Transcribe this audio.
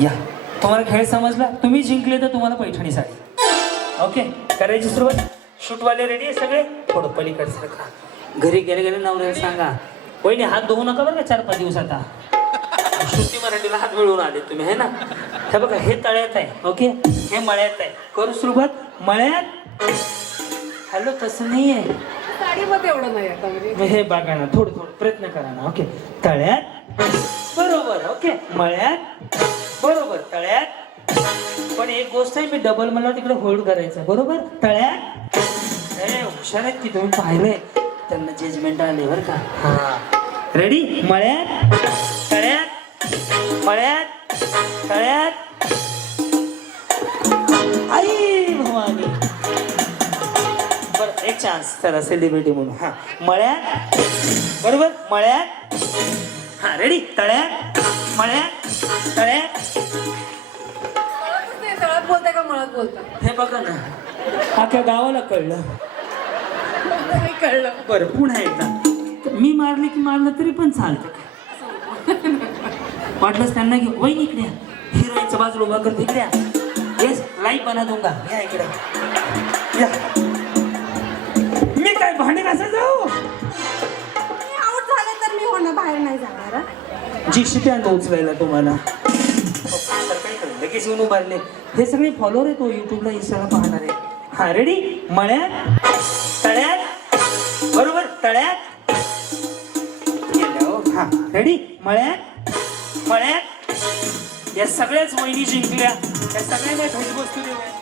या तुम्हाला खेळ समजला, तुम्ही जिंकले तर तुम्हाला पैठणी साडी. ओके, करायची सुरुवात. शूटवाले रेडी आहे सगळे? थोडं पलीकडचं का घरी गेले गेले नवऱ्याला सांगा, वहिनी हात धुवू नका बरं का 4-5 दिवस. आता श्रुती मराठीला हात मिळवून आले तुम्ही है ना. हे बघा, हे तळ्यात आहे. ओके, हे मळ्यात आहे. करू सुरुवात. मळ्यात. हॅलो, तसं नाही आहे साडीमध्ये एवढं नाही आता म्हणजे. हे बघा ना, थोडं थोडं प्रयत्न करा ना. ओके, तळ्यात बरोबर. ओके, मळ्यात बरोबर, तळ्यात. पण एक गोष्ट आहे, मी डबल मला तिकडे होल्ड करायचं बरोबर. तळ्यात. अरे हुशार आहेत की तुम्ही, पाहिलंय त्यांना जजमेंट आले बरं का. हा, रेडी. मळ्यात, तळ्यात, मळ्यात, तळ्यात. आई भवानी. बरं, एक चान्स चला, सेलिब्रिटी म्हणून. हा, मळ्यात बरोबर, मळ्यात. हा, रेडी. तळ्यात, मळ्यात, तळ्यात. तळात बोलताय का मळात बोलता? हे बघा ना, अख्ख्या गावाला कळलं. नाही कळलं. बरं, पुन्हा एकदा. मी मारले की मारलं तरी पण चालतं. वाटलंच त्यांना घेऊ. वही इकडे हिरोईनच्या बाजूला उभा करते. इकडे येस, लाईव्ह बना दूंगा. या इकडे या. मी काय भांडे कसं जाऊ? आऊट झाले तर मी होणं बाहेर नाही जाणार. जी शिट्यांत उचलायला तुम्हाला लगेच येऊन उभारले. हे सगळे फॉलोअर आहे, तो युट्यूबला इंस्टाला पाहणार आहे. हा, रेडी. मळ्यात, तळ्यात बरोबर, तळ्यात. हा, रेडी. मळ्यात, मळ्यात. या सगळ्याच वहिनी जिंकल्या. या सगळ्यांना भेटवस्तू देऊ.